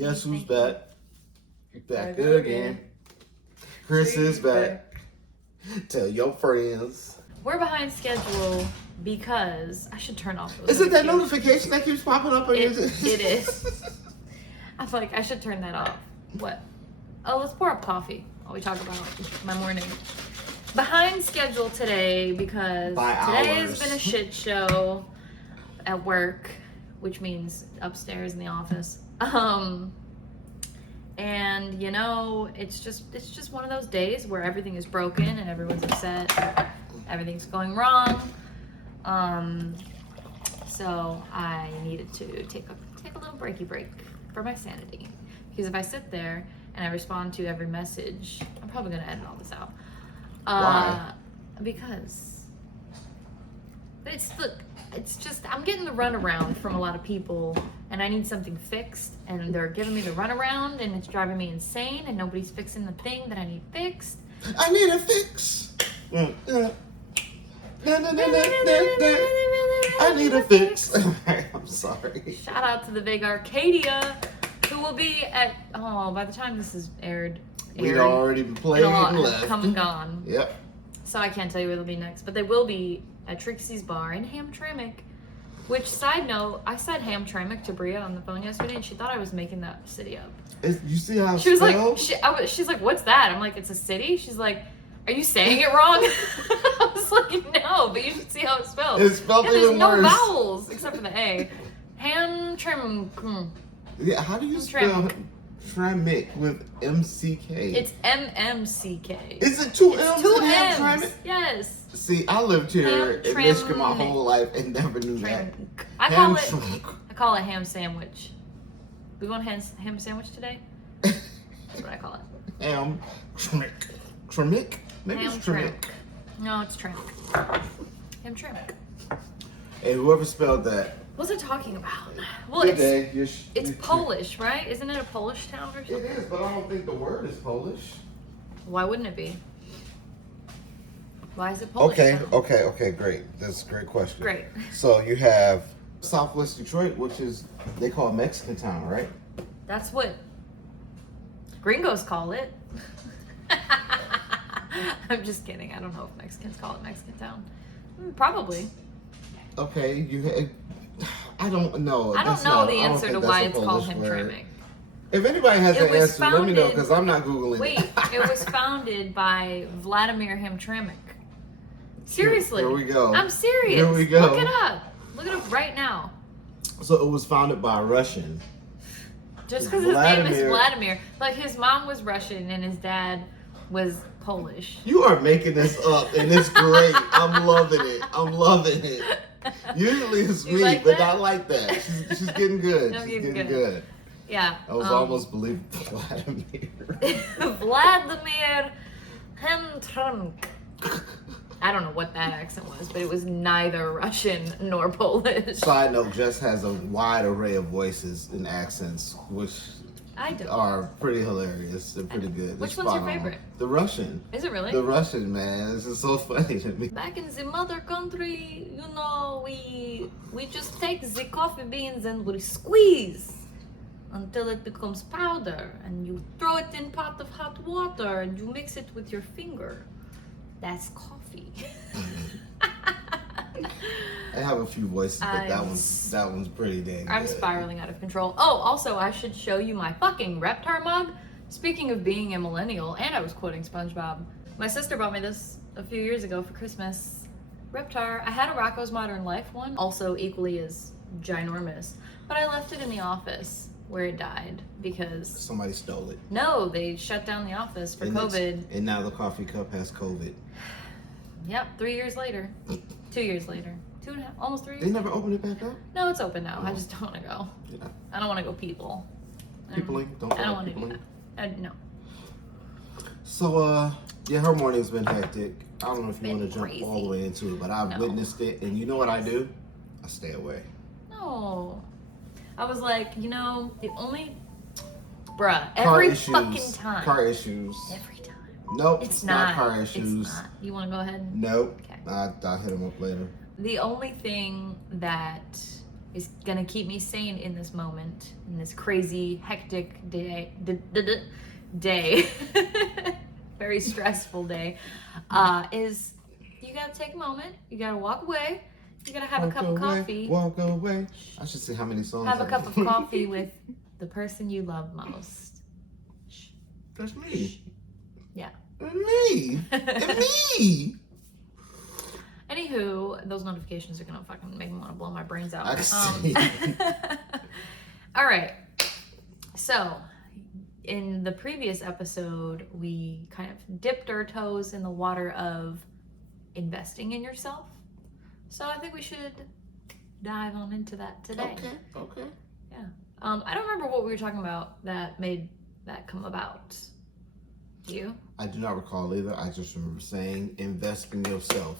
Guess who's back? Back again. Chris is back. Tell your friends. We're behind schedule because I should turn off those. Is it that notification that keeps popping up on your? It is. I feel like I should turn that off. What? Oh, let's pour up coffee while we talk about my morning. Behind schedule today because today has been a shit show at work, which means upstairs in the office. And you know, it's just one of those days where everything is broken and everyone's upset. Everything's going wrong. So I needed to take a little break for my sanity. Because if I sit there and I respond to every message, I'm probably gonna edit all this out. Why? Because it's just I'm getting the runaround from a lot of people, and I need something fixed, and they're giving me the runaround, and it's driving me insane, and nobody's fixing the thing that I need fixed. I need a fix. I need a fix. I'm sorry. Shout out to the big Arcadia, who will be at by the time this is aired. We'd already been playing and left. Come and gone. Yep. So I can't tell you where they'll be next, but they will be at Trixie's Bar in Hamtramck. Which, side note, I said Hamtramck to Bria on the phone yesterday, and she thought I was making that city up. You see how it's she was spelled? like, she's like, what's that? I'm like, it's a city. She's like, are you saying it wrong? I was like, no, but you should see how it's spelled. It's spelled there's even no worse. vowels except for the A. Hamtramck. Yeah, how do you spell Hamtramck with M-C-K? It's M-M-C-K. Is it two M's? It's two in M's. Hamtramck? Yes. See, I lived here in Michigan my whole life and never knew that. I call it ham sandwich. We want ham sandwich today? That's what I call it. Hamtramck. Trammick? Maybe it's Trammick. No, it's Trammick. Hamtramck. Hey, whoever spelled that. What's it talking about? Well, it's Polish, right? Isn't it a Polish town or something? It is, but I don't think the word is Polish. Why wouldn't it be? Why is it Polish? Okay, great. That's a great question. Great. So you have Southwest Detroit, which is, they call it Mexican town, right? That's what gringos call it. I'm just kidding. I don't know if Mexicans call it Mexican town. Probably. Okay, I don't know. I don't know the answer to why it's called Hamtramck. If anybody has an answer, let me know, because I'm not Googling it. Wait, it was founded by Vladimir Hamtramck. Seriously. Here we go. I'm serious. Here we go. Look it up. Look it up right now. So it was founded by a Russian. Just because his name is Vladimir. Like, his mom was Russian and his dad was Polish. You are making this up, and it's great. I'm loving it. Usually it's me, like but that? I like that. She's getting good. No, She's he's getting good. Yeah. I was almost believing Vladimir. Vladimir Hamtramck. I don't know what that accent was, but it was neither Russian nor Polish. Side note, Jess has a wide array of voices and accents, which are pretty hilarious. They're pretty good. Which one's your favorite? The Russian. Is it really? The Russian, man. This is so funny to me. Back in the mother country, you know, we just take the coffee beans and we squeeze until it becomes powder, and you throw it in a pot of hot water and you mix it with your finger. That's coffee. I have a few voices, but that one's pretty dang good. I'm spiraling out of control. Oh, also, I should show you my fucking Reptar mug. Speaking of being a millennial, and I was quoting SpongeBob. My sister bought me this a few years ago for Christmas. Reptar. I had a Rocco's Modern Life one, also equally as ginormous, but I left it in the office where it died because somebody stole it. No, they shut down the office for COVID. And now the coffee cup has COVID. Yep, 3 years later. 2 years later. 2.5, almost 3 years. They never opened it back up? No, it's open now. I just don't want to go. Yeah. I don't want to go people. Peopling? I don't want to do that. No. So, yeah, her morning's been hectic. I don't know if you want to jump crazy. all the way into it, but I've witnessed it, and you know what I do? I stay away. No. I was like, you know, the only... Bruh, every fucking time. Car issues. Every time. Nope, it's not car issues. It's not. You want to go ahead? Nope. Okay. I'll hit them up later. The only thing that is gonna keep me sane in this moment, in this crazy, hectic day, very stressful day, is you gotta take a moment, you gotta walk away, you gotta have a cup of coffee. Walk away. I should see how many songs. Have a cup of coffee with the person you love most. That's me. Yeah. Me. It's me. Anywho, those notifications are gonna fucking make me want to blow my brains out. I see. All right. So, in the previous episode, we kind of dipped our toes in the water of investing in yourself. So I think we should dive on into that today. Okay. Yeah. I don't remember what we were talking about that made that come about. Do you? I do not recall either. I just remember saying, invest in yourself.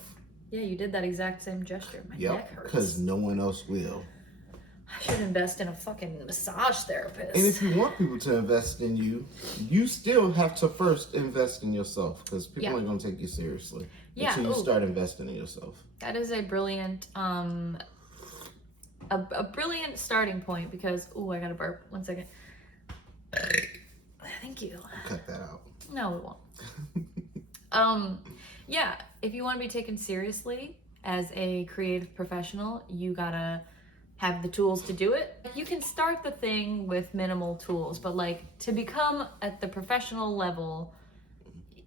Yeah, you did that exact same gesture. My neck hurts. Because no one else will. I should invest in a fucking massage therapist. And if you want people to invest in you, you still have to first invest in yourself, because people ain't going to take you seriously until you start investing in yourself. That is a brilliant, a brilliant starting point, because, I got to burp. 1 second. Thank you. Cut that out. No, we won't. Yeah, if you want to be taken seriously as a creative professional, you gotta have the tools to do it. You can start the thing with minimal tools, but like to become at the professional level,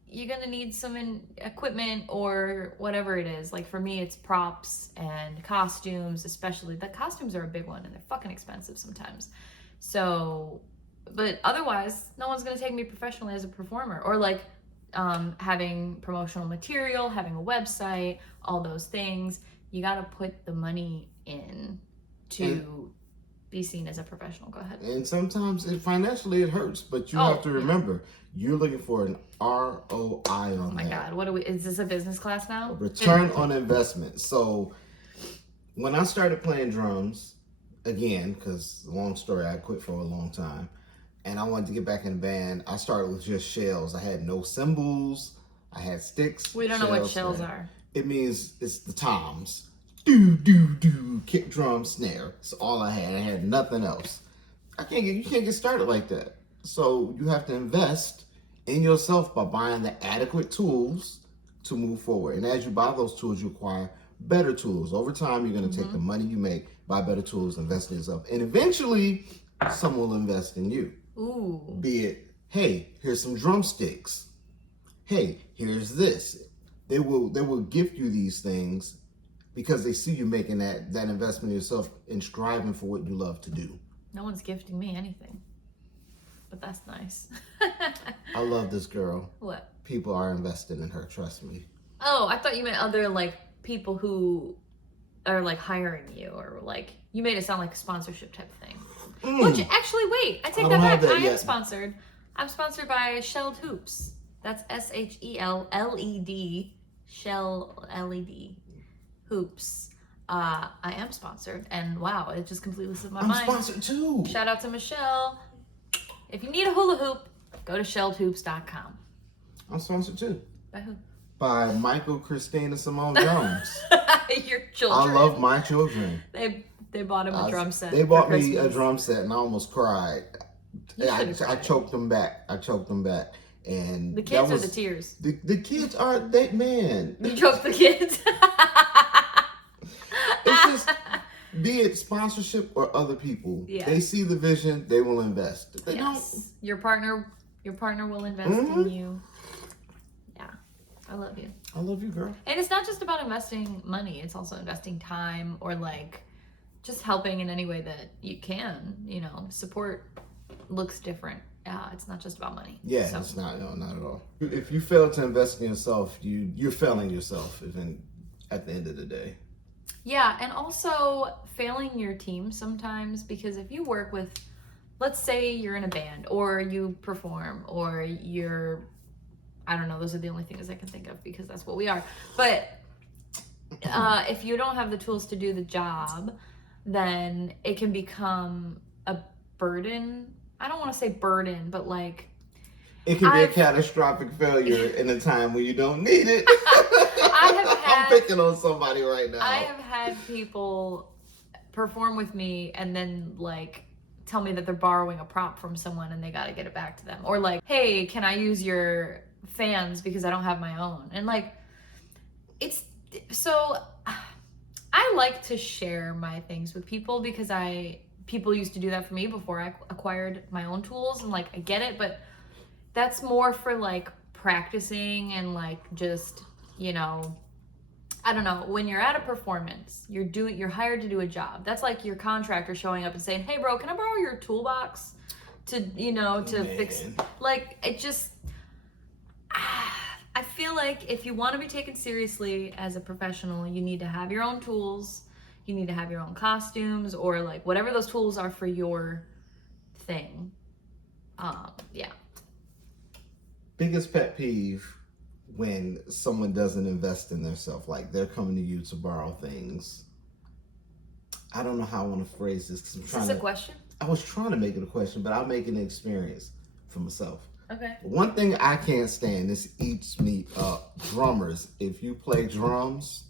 you're gonna need some equipment or whatever it is. Like for me, it's props and costumes, especially. The costumes are a big one and they're fucking expensive sometimes. So, but otherwise, no one's gonna take me professionally as a performer, or like having promotional material, having a website, all those things. You gotta put the money in to be seen as a professional. Go ahead. And sometimes financially it hurts, but you have to remember, you're looking for an ROI on that. Oh my God, is this a business class now? A return on investment. So when I started playing drums, again, because long story, I quit for a long time, and I wanted to get back in the band, I started with just shells. I had no cymbals. I had sticks. We don't know what shells are. It means it's the toms. Do, do, do, kick, drum, snare. That's all I had. I had nothing else. You can't get started like that. So you have to invest in yourself by buying the adequate tools to move forward. And as you buy those tools, you acquire better tools. Over time, you're going to take the money you make, buy better tools, invest in yourself. And eventually, someone will invest in you. Ooh. Be it, hey, here's some drumsticks. Hey, here's this. They will gift you these things because they see you making that investment in yourself and striving for what you love to do. No one's gifting me anything, but that's nice. I love this girl. What? People are invested in her, trust me. Oh, I thought you meant other like people who are like hiring you, or like you made it sound like a sponsorship type of thing. Which actually, wait, I take that back. I am sponsored. I'm sponsored by Shelled Hoops. That's SHELLED, Shell LED Hoops. I am sponsored, and wow, it just completely slipped my mind. I'm sponsored too. Shout out to Michelle. If you need a hula hoop, go to shelledhoops.com. I'm sponsored too. By who? By Michael, Christine, and Simone Jones. Your children. I love my children. They bought him a drum set. They bought me a drum set, and I almost cried. I choked them back. And the kids or the tears? The kids are man. You choked the kids. It's just, be it sponsorship or other people, they see the vision, they will invest. If they don't, your partner will invest in you. Yeah, I love you. I love you, girl. And it's not just about investing money; it's also investing time, or like just helping in any way that you can. You know, support looks different. It's not just about money. Yeah, so. It's not. No, not at all. If you fail to invest in yourself, you're failing yourself. At the end of the day. Yeah, and also failing your team sometimes, because if you work with, let's say you're in a band, or you perform, or you're, I don't know, those are the only things I can think of because that's what we are. But if you don't have the tools to do the job, then it can become a burden. I don't want to say burden, but like... It can be a catastrophic failure in a time when you don't need it. I'm picking on somebody right now. I have had people perform with me and then like tell me that they're borrowing a prop from someone and they got to get it back to them, or like, hey, can I use your fans because I don't have my own? And like, it's so I like to share my things with people because people used to do that for me before I acquired my own tools, and like I get it, but that's more for like practicing and like just, you know, I don't know, when you're at a performance, you're hired to do a job. That's like your contractor showing up and saying, hey bro, can I borrow your toolbox to, you know, to fix, like, it just, I feel like if you want to be taken seriously as a professional, you need to have your own tools, you need to have your own costumes, or like whatever those tools are for your thing. Yeah. Biggest pet peeve when someone doesn't invest in themselves, like they're coming to you to borrow things. I don't know how I want to phrase this because I'm trying. Is this a question? I was trying to make it a question, but I'll make it an experience for myself. Okay. One thing I can't stand, this eats me up. Drummers, if you play drums,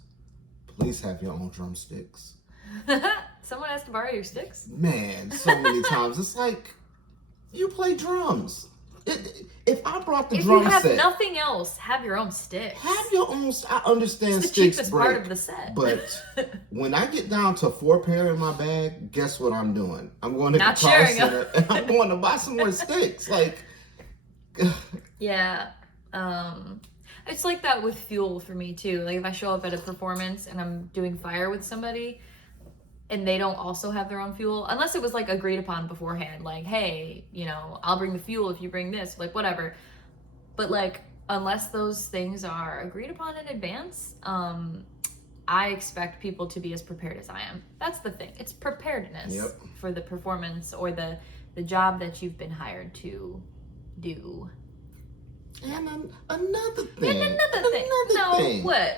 please have your own drumsticks. Someone has to borrow your sticks? Man, so many times. It's like, you play drums. If I brought the drum set... If you have nothing else, have your own sticks. Have your own... I understand it's the sticks cheapest break. part of the set. But when I get down to 4 pair in my bag, guess what I'm doing? I'm going to Not the Guitar sharing Center and I'm going to buy some more sticks. Like... Yeah. It's like that with fuel for me too. Like if I show up at a performance and I'm doing fire with somebody and they don't also have their own fuel, unless it was like agreed upon beforehand, like, hey, you know, I'll bring the fuel if you bring this, like whatever. But like, unless those things are agreed upon in advance, I expect people to be as prepared as I am. That's the thing. It's preparedness for the performance or the job that you've been hired to do. And another thing. What?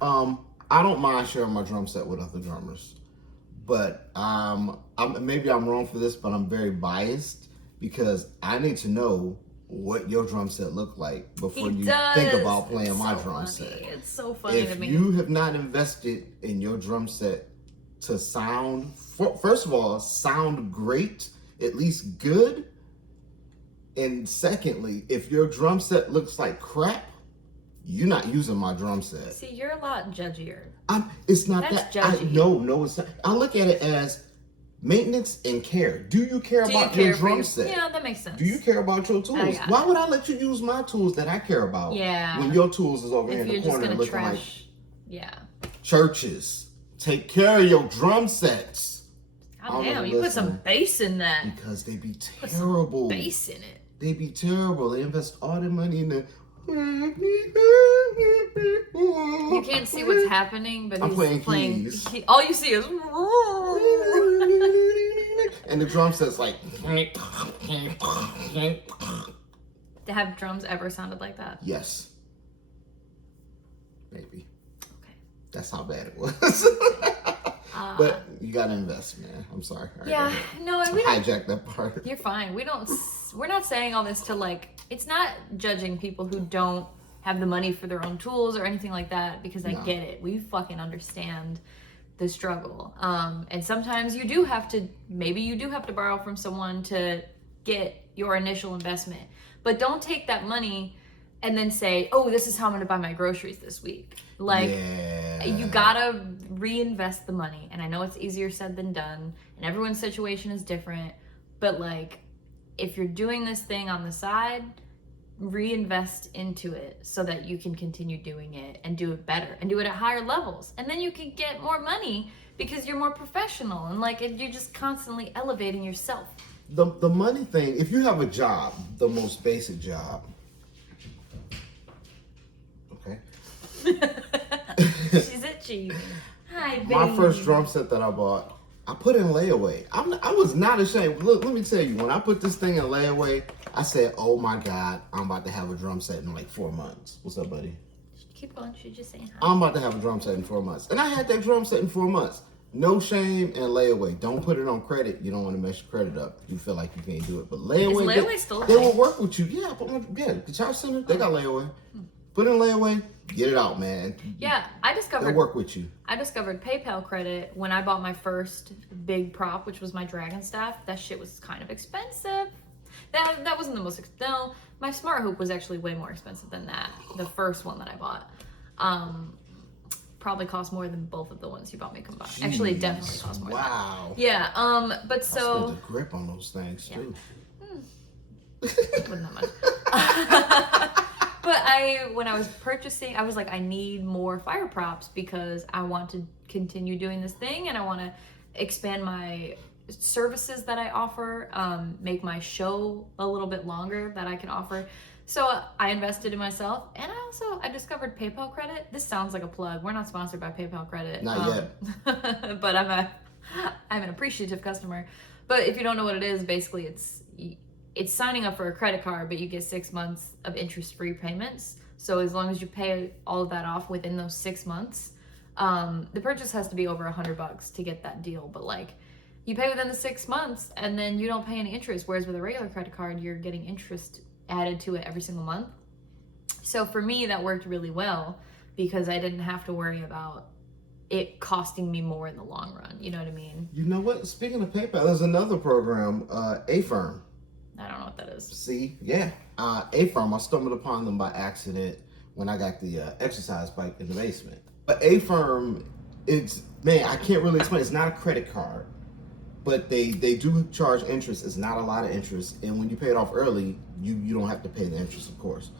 I don't mind sharing my drum set with other drummers, but maybe I'm wrong for this, but I'm very biased because I need to know what your drum set look like before you think about playing my drum set. It's so funny to me. If you have not invested in your drum set to sound, first of all, sound great, at least good. And secondly, if your drum set looks like crap, you're not using my drum set. See, you're a lot judgier. It's not That's that. judgy. No, it's not. I look at it as maintenance and care. Do you care about your drum set? Yeah, that makes sense. Do you care about your tools? Why would I let you use my tools that I care about? Yeah. When your tools is over here in the corner looking trash, like churches. Take care of your drum sets. God damn, you put some bass in that. Because they be terrible. Put some bass in it. They be terrible. They invest all their money in the... You can't see what's happening, but he's playing keys. All you see is... And the drum set's like... Have drums ever sounded like that? Yes. Maybe. Okay. That's how bad it was. But you gotta invest, man. I'm sorry. Yeah, no, and we hijacked that part. You're fine. We're not saying all this to like, it's not judging people who don't have the money for their own tools or anything like that, because I get it. We fucking understand the struggle. And sometimes you do have to borrow from someone to get your initial investment. But don't take that money and then say, oh, this is how I'm gonna buy my groceries this week. Like, you gotta reinvest the money. And I know it's easier said than done, and everyone's situation is different, but like, if you're doing this thing on the side, reinvest into it so that you can continue doing it and do it better and do it at higher levels. And then you can get more money because you're more professional and like, you're just constantly elevating yourself. The money thing, if you have a job, the most basic job, okay. She's itchy. Hi, baby. My first drum set that I bought, I put in layaway. I was not ashamed. Look, let me tell you, when I put this thing in layaway, I said, oh my God, I'm about to have a drum set in like 4 months. What's up, buddy? Keep going, she's just saying hi. I'm about to have a drum set in 4 months. And I had that drum set in 4 months. No shame and layaway. Don't put it on credit. You don't want to mess your credit up. You feel like you can't do it. But layaway, is layaway still they will work with you. Yeah, Guitar Center, they got layaway. Put in layaway, Get it out, man. Yeah, They'll work with you. I discovered PayPal credit when I bought my first big prop, which was my dragon staff. That shit was kind of expensive. That wasn't the most no. My smart hoop was actually way more expensive than that. The first one that I bought, probably cost more than both of the ones you bought me combined. Jeez, actually, it definitely cost more. Wow. Yeah. But so. I spent the grip on those things too. Wasn't that much. But when I was purchasing, I was like, I need more fire props because I want to continue doing this thing and I want to expand my services that I offer, make my show a little bit longer that I can offer. So I invested in myself, and I discovered PayPal credit. This sounds like a plug. We're not sponsored by PayPal credit. Not yet. But I'm an appreciative customer. But if you don't know what it is, basically it's signing up for a credit card, but you get 6 months of interest-free payments. So as long as you pay all of that off within those 6 months, the purchase has to be over $100 to get that deal. But like, you pay within the 6 months, and then you don't pay any interest. Whereas with a regular credit card, you're getting interest added to it every single month. So for me, that worked really well because I didn't have to worry about it costing me more in the long run. You know what I mean? You know what? Speaking of PayPal, there's another program, A-Firm. I don't know what that is. See, yeah. A-Firm, I stumbled upon them by accident when I got the exercise bike in the basement. But A-Firm, I can't really explain. It's not a credit card, but they do charge interest. It's not a lot of interest. And when you pay it off early, you don't have to pay the interest, of course.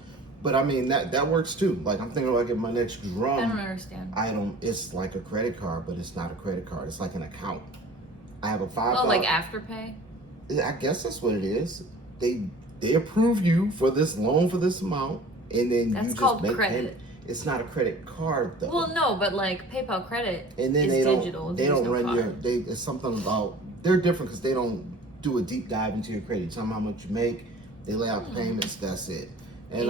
But I mean, that works too. Like, I'm thinking about getting my next drum. I don't understand. It's like a credit card, but it's not a credit card. It's like an account. I have a $5. Oh, like Afterpay? I guess that's what it is. They approve you for this loan for this amount, and then that's you just called make credit. payment. It's not a credit card though. Well, no, but like PayPal credit and then is digital. They don't run it's something about they're different because they don't do a deep dive into your credit. You tell them how much you make, they lay out payments. That's it. And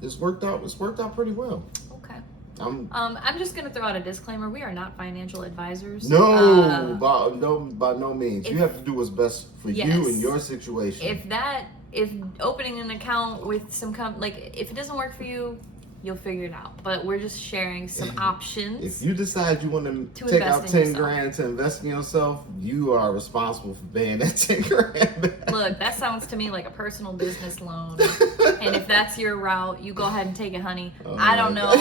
it's worked out. It's worked out pretty well. Okay. I'm just gonna throw out a disclaimer. We are not financial advisors. No, by no means. You have to do what's best for you and your situation. If opening an account with some if it doesn't work for you, you'll figure it out. But we're just sharing some options. If you decide you want to take out 10 grand to invest in yourself, you are responsible for paying that 10 grand back. Look, that sounds to me like a personal business loan. And if that's your route, you go ahead and take it, honey. I don't know.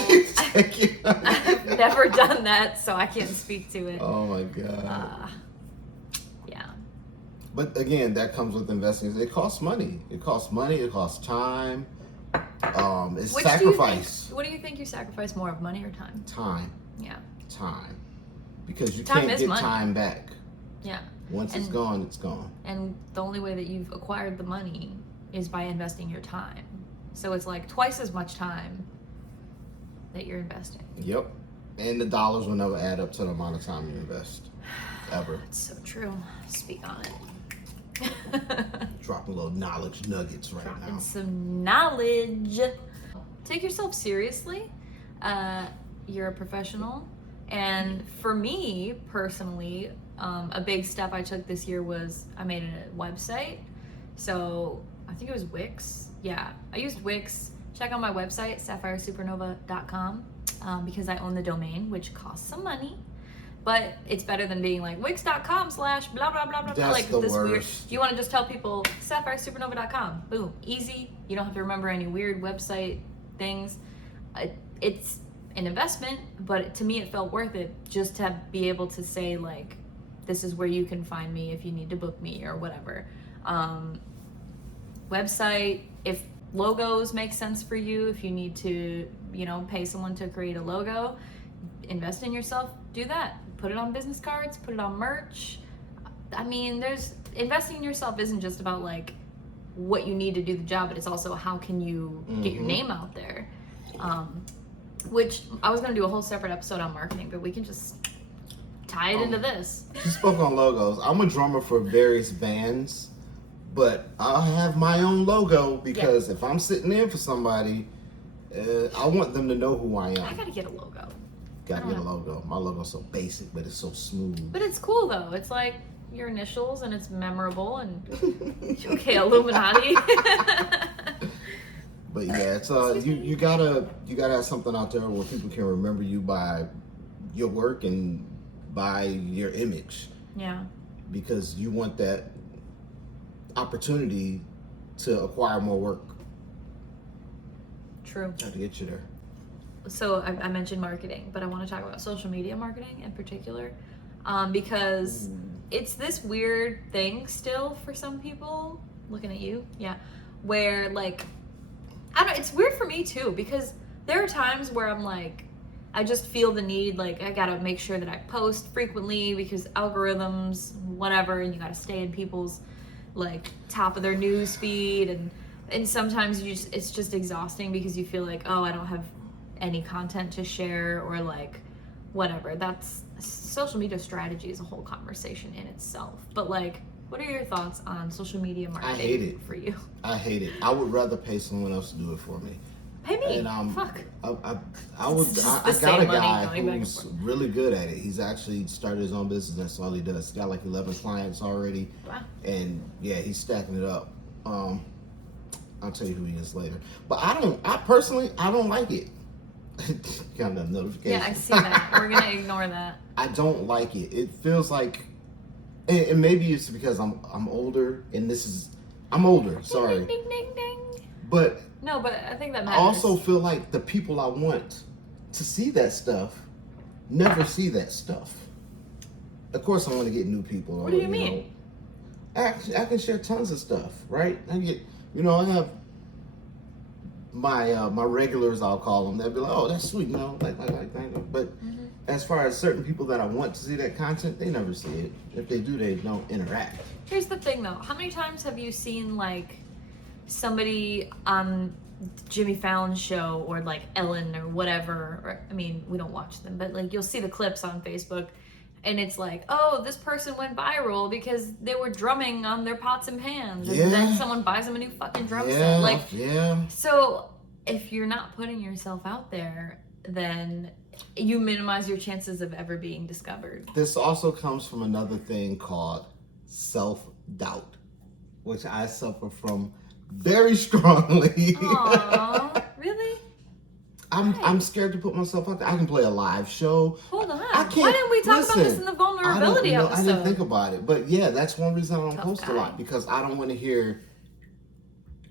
I've never done that, so I can't speak to it. Oh my God. Yeah. But again, that comes with investing. It costs money. It costs money. It costs time. It's sacrifice. What do you think you sacrifice more of, money or time? Time. Yeah. Time. Because you time can't get money. time back. Yeah. Once it's gone, it's gone. And the only way that you've acquired the money is by investing your time. So it's like twice as much time that you're investing. Yep. And the dollars will never add up to the amount of time you invest. Ever. That's so true. Speak on it. Dropping little knowledge nuggets right Dropping now. some knowledge. Take yourself seriously. You're a professional. And for me, personally, a big step I took this year was I made a website. So I think it was Wix. Yeah, I used Wix. Check out my website, sapphiresupernova.com, because I own the domain, which costs some money. But it's better than being like wix.com/blah blah blah blah. That's like the this worst. weird. You want to just tell people sapphiresupernova.com. Boom, easy. You don't have to remember any weird website things. It's an investment, but to me it felt worth it just to be able to say like, this is where you can find me if you need to book me or whatever. Website, if logos make sense for you, if you need to, pay someone to create a logo, invest in yourself, do that. Put it on business cards, put it on merch. I mean, investing in yourself isn't just about like what you need to do the job, but it's also how can you get your name out there. Which I was going to do a whole separate episode on marketing, but we can just tie it into this. You spoke on logos. I'm a drummer for various bands, but I'll have my own logo because if I'm sitting in for somebody, I want them to know who I am. I got to get a logo. Gotta get a logo. My logo's so basic, but it's so smooth. But it's cool though. It's like your initials and it's memorable and okay, Illuminati. But yeah, it's you gotta have something out there where people can remember you by your work and by your image. Yeah. Because you want that opportunity to acquire more work. True. How to get you there. So I mentioned marketing, but I want to talk about social media marketing in particular, because it's this weird thing still for some people. Looking at you, yeah, where like, I don't know, it's weird for me too, because there are times where I'm like, I just feel the need, like I gotta make sure that I post frequently because algorithms, whatever, and you gotta stay in people's like top of their news feed, and sometimes it's just exhausting because you feel like, oh, I don't have any content to share, or like whatever. That's social media strategy is a whole conversation in itself. But like, what are your thoughts on social media marketing? I hate it. For you. I hate it. I would rather pay someone else to do it for me. Pay me. And Fuck. I It's got a money guy going back and who's forth. really good at it. He's actually started his own business. That's all he does. He's got like 11 clients already. Wow. And yeah, he's stacking it up. I'll tell you who he is later. But I personally don't like it. Got a notification. Yeah, I see that. We're gonna ignore that. I don't like it. It feels like, and maybe it's because I'm older, and I'm older. Sorry, Ding, ding, ding, ding. but No, but I think that I matters. also feel like the people I want to see that stuff never see that stuff. Of course, I want to get new people. What do you mean? I can share tons of stuff, right? I have my regulars, I'll call them. They'll be like, oh, that's sweet, like. But as far as certain people that I want to see that content, they never see it. If they do, they don't interact. Here's the thing, though. How many times have you seen like somebody on Jimmy Fallon's show or like Ellen or whatever? Or, I mean, we don't watch them, but like you'll see the clips on Facebook, and it's like, oh, this person went viral because they were drumming on their pots and pans, and then someone buys them a new fucking drum set. Like, so if you're not putting yourself out there, then you minimize your chances of ever being discovered. This also comes from another thing called self-doubt, which I suffer from very strongly. Aww, really? I'm scared to put myself out there. I can play a live show. Hold on. I can't. Why didn't we talk about this in the vulnerability episode? I didn't think about it. But yeah, that's one reason I don't post guy. a lot, because I don't want to hear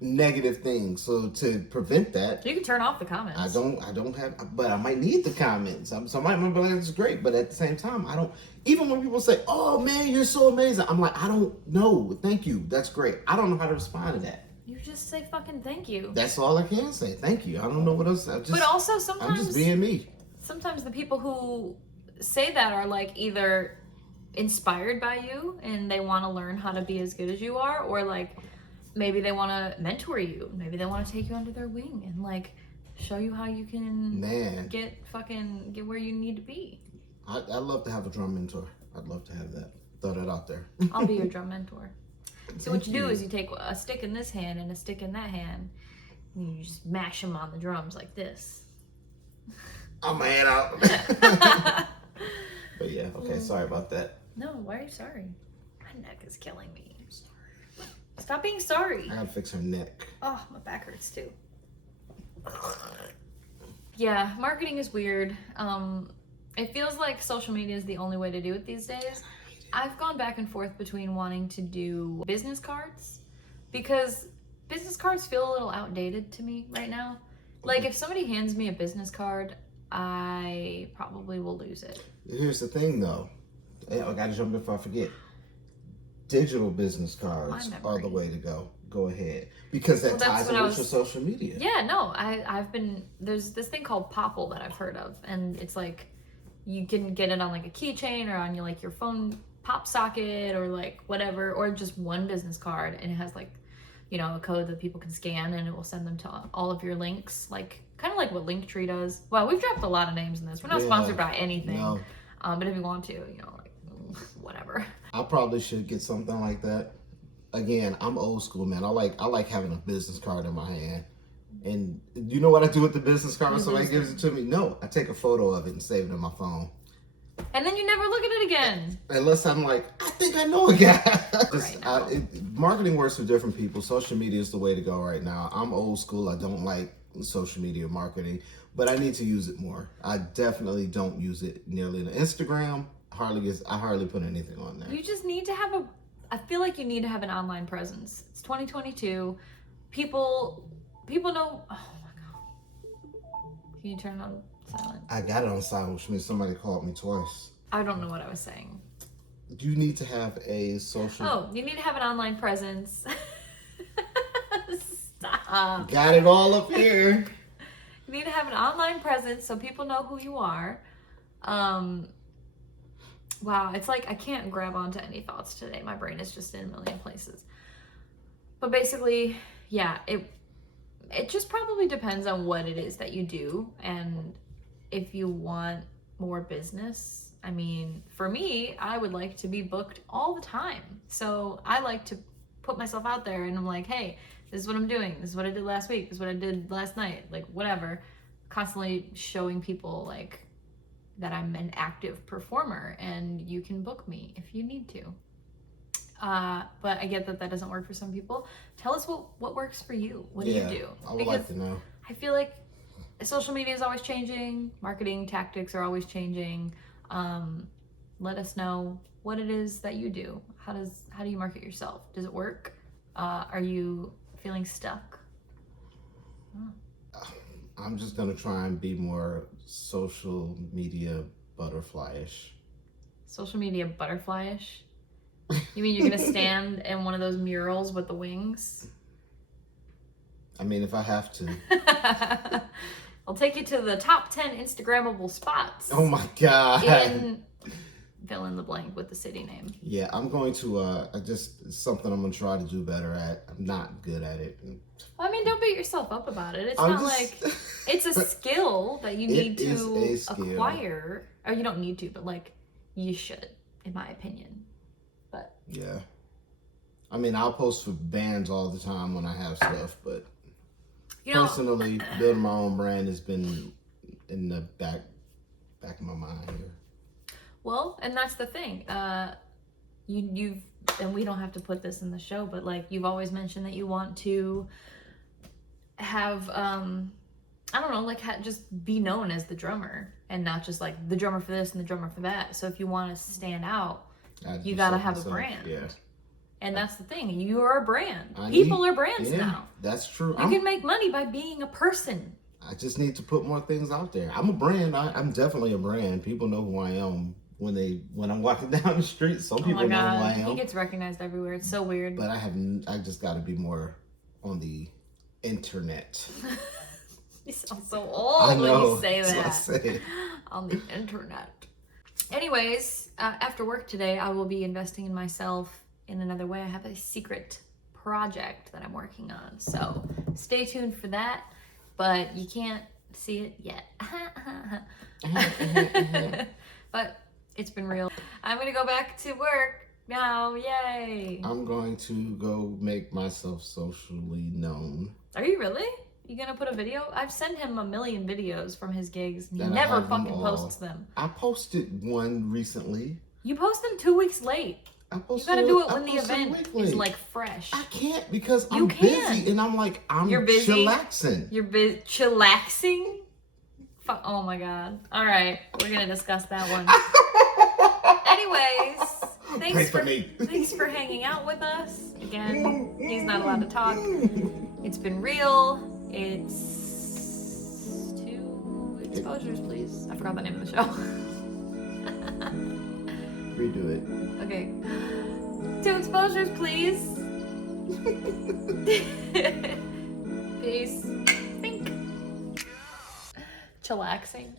negative things. So to prevent that, You can turn off the comments. I don't have, but I might need the comments. So I might remember like, it's great, but at the same time, I don't, even when people say, oh man, you're so amazing, I'm like, I don't know. Thank you. That's great. I don't know how to respond to that. You just say fucking thank you. That's all I can say. Thank you. I don't know what else. But also sometimes I'm just being me. Sometimes the people who say that are like either inspired by you and they want to learn how to be as good as you are, or like maybe they want to mentor you. Maybe they want to take you under their wing and like show you how you can get where you need to be. I'd love to have a drum mentor. I'd love to have that. Throw that out there. I'll be your drum mentor. So what you do is you take a stick in this hand and a stick in that hand, and you just mash them on the drums like this. I'm my head out. But yeah, okay, sorry about that. No, why are you sorry? My neck is killing me. I'm sorry. Stop being sorry. I gotta fix her neck. Oh, my back hurts too. Yeah, marketing is weird. It feels like social media is the only way to do it these days. I've gone back and forth between wanting to do business cards, because business cards feel a little outdated to me right now. Like if somebody hands me a business card, I probably will lose it. Here's the thing though. I gotta jump before I forget. Digital business cards are the way to go. Go ahead. Because that ties in with your social media. Yeah, no, there's this thing called Popple that I've heard of, and it's like you can get it on like a keychain or on your phone pop socket or like whatever, or just one business card, and it has like, a code that people can scan, and it will send them to all of your links, like kind of like what Linktree does. Wow, we've dropped a lot of names in this. We're not sponsored by anything. No. But if you want to, like whatever. I probably should get something like that. Again, I'm old school, man. I like having a business card in my hand. And you know what I do with the business card when somebody gives it to me? No, I take a photo of it and save it in my phone. And then you never look at it again. Unless I'm like, I think I know a guy. Right now. Marketing works for different people. Social media is the way to go right now. I'm old school. I don't like social media marketing, but I need to use it more. I definitely don't use it nearly enough. Instagram, I hardly put anything on there. You just need to have I feel like you need to have an online presence. It's 2022. People know. Oh my God. Can you turn it on silent? I got it on silent, which means somebody called me twice. I don't know what I was saying. You need to have a social. Oh, you need to have an online presence. Stop. Got it all up here. You need to have an online presence so people know who you are. Wow, it's like I can't grab onto any thoughts today. My brain is just in a million places. But basically, yeah, it just probably depends on what it is that you do and if you want more business. I mean, for me, I would like to be booked all the time. So I like to put myself out there and I'm like, hey, this is what I'm doing. This is what I did last week. This is what I did last night. Like, whatever. Constantly showing people, like, that I'm an active performer and you can book me if you need to. But I get that doesn't work for some people. Tell us what works for you. What do you do? I would like to know. I feel like social media is always changing. Marketing tactics are always changing. Let us know what it is that you do. How do you market yourself? Does it work? Are you feeling stuck? I'm just gonna try and be more social media butterfly-ish. Social media butterfly-ish? You mean you're gonna stand in one of those murals with the wings? I mean, if I have to. I'll take you to the top 10 Instagrammable spots. Oh my God. Fill in the blank with the city name. Yeah, I'm going to, something I'm going to try to do better at. I'm not good at it. Well, I mean, don't beat yourself up about it. It's not like, it's a skill that you need to acquire. Or you don't need to, but like, you should, in my opinion. But yeah. I mean, I'll post for bands all the time when I have stuff, but personally, building my own brand has been in the back of my mind here. Well, and that's the thing. You've, and we don't have to put this in the show, but like you've always mentioned that you want to have, I don't know, like just be known as the drummer and not just like the drummer for this and the drummer for that. So if you want to stand out, you gotta have a brand. Yeah. And that's the thing. You are a brand. People are brands now. That's true. You can make money by being a person. I just need to put more things out there. I'm a brand. I'm definitely a brand. People know who I am when I'm walking down the street. Some people know who I am. He gets recognized everywhere. It's so weird. But I just got to be more on the internet. You sound so old when you say that. That's what I say. On the internet. Anyways, after work today, I will be investing in myself in another way. I have a secret project that I'm working on. So stay tuned for that. But you can't see it yet. But it's been real. I'm gonna go back to work now. Yay! I'm going to go make myself socially known. Are you really? You gonna put a video? I've sent him a million videos from his gigs and he never fucking posts them. I posted one recently. You post them 2 weeks late. You gotta do it when the event is like fresh. I can't because I'm busy and I'm like, You're busy? Chillaxing. You're busy chillaxing? Oh my God. All right, we're gonna discuss that one. Anyways, thanks for hanging out with us. Again, he's not allowed to talk. It's been real. It's 2 exposures, please. I forgot the name of the show. Redo it. Okay. 2 exposures, please. Peace. Think. Chillaxing.